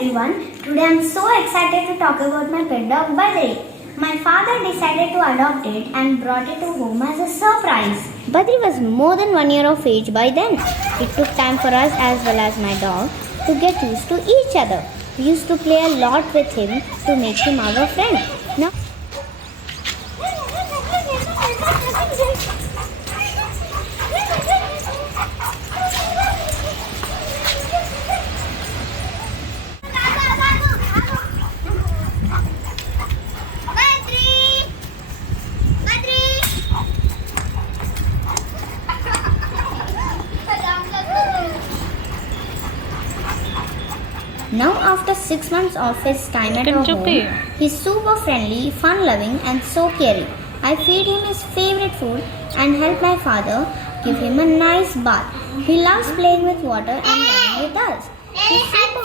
everyone. Today I'm so excited to talk about my pet dog Badri. My father decided to adopt it and brought it to home as a surprise. Badri was more than 1 year of age by then. It took time for us as well as my dog to get used to each other. We used to play a lot with him to make him our friend. Now, after 6 months of his time at our home, he's super friendly, fun-loving and so caring. I feed him his favorite food and help my father give him a nice bath. He loves playing with water and running with us. He's super